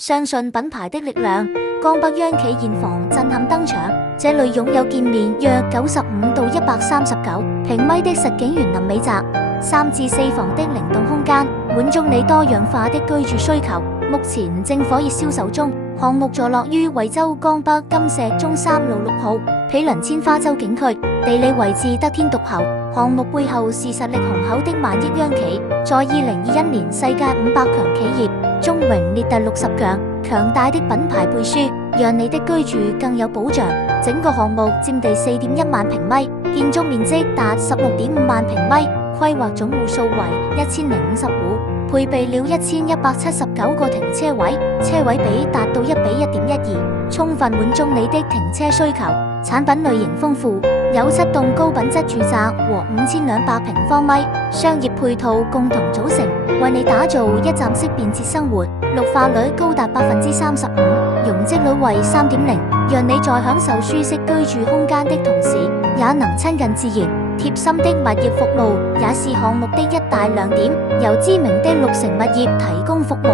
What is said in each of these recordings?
相信品牌的力量，江北央企現房震撼登場。這裏擁有建面約95到139平米的實景園林美宅，3至4房的靈動空間，滿足你多樣化的居住需求。目前正火熱銷售中，項目坐落於惠州江北金石中3路6號，毗鄰千花洲景區，地理位置得天獨厚。項目背後是實力雄厚的萬億央企，在2021年世界500強企業中榮列第60強，強大的品牌背書，讓你的居住更有保障。整個項目佔地4.1萬平米，建築面積達16.5萬平米，規劃總戶數為1050戶，配備了1179個停車位，車位比達到1比1.12，充分滿足你的停車需求。產品類型豐富，有7棟高品質住宅和5200平方米商業配套共同組成，為你打造一站式便捷生活。綠化率高達35%，容積率為3.0，讓你在享受舒適居住空間的同時，也能親近自然。貼心的物業服務也是項目的一大亮點，由知名的綠城物業提供服務，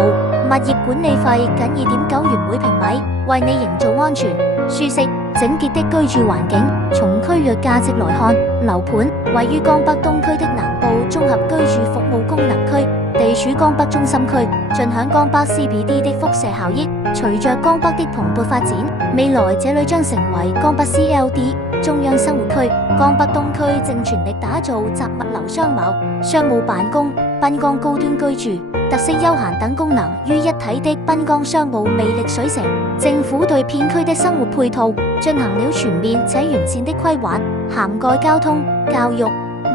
物業管理費僅2.9元每平米，為你營造安全、舒適、整潔的居住環境。從區域價值來看，樓盤位於江北東區的南部綜合居住服務功能區，地處江北中心區，盡享江北 CBD 的輻射效益。隨着江北的蓬勃發展，未來這裏將成為江北 CLD 中央生活區。江北東區正全力打造集物流商貿、商務辦公、濱江高端居住、特色休閒等功能於一體的濱江商務魅力水城。政府對片區的生活配套進行了全面且完善的規劃，涵蓋交通、教育、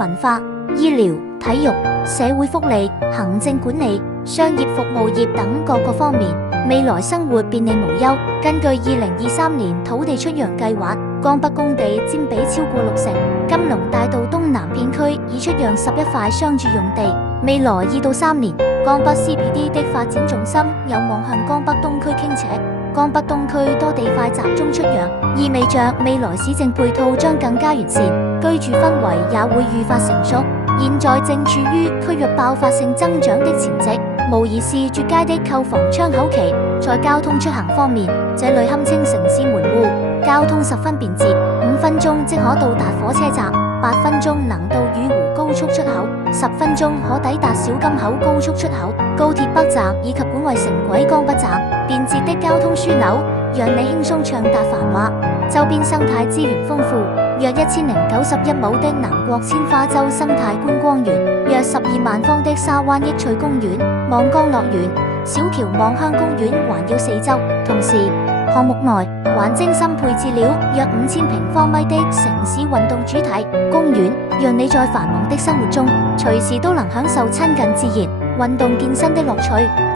文化、醫療、體育、社會福利、行政管理、商業服務業等各個方面，未來生活便利無憂。根據2023年土地出讓計劃，江北公地佔比超過60%，金龍大道東南片區已出讓11塊商住用地。未來2到3年，江北 CBD 的發展重心有望向江北東區傾斜。江北東區多地塊集中出讓，意味着未來市政配套將更加完善，居住氛圍也會愈發成熟。現在正處於區域爆發性增長的前夕，無疑是絕佳的購房窗口期。在交通出行方面，這裏堪稱城市門戶，交通十分便捷，5分鐘即可到達火車站，8分鐘能到乳湖高速出口，10分鐘可抵達小金口高速出口、高鐵北站以及管衛城軌江北站。便捷的交通樞紐，讓你輕鬆暢達繁華。周邊生態資源豐富，約1091畝的南國千花洲生態觀光園，約12萬方的沙灣益翠公園、望江樂園、小橋望鄉公園環繞四周。同時，項目內還精心配置了約5000平方米的城市運動主題公園，讓你在繁忙的生活中隨時都能享受親近自然、運動健身的樂趣。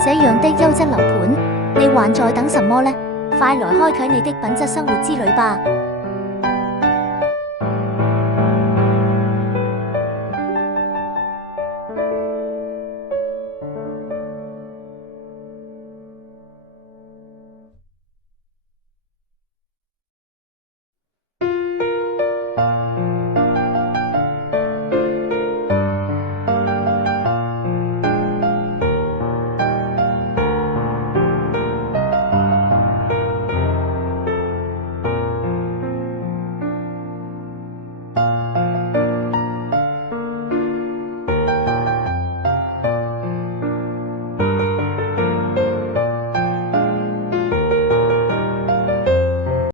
這樣的優質樓盤，你還在等什麼呢？快來開啟你的品質生活之旅吧！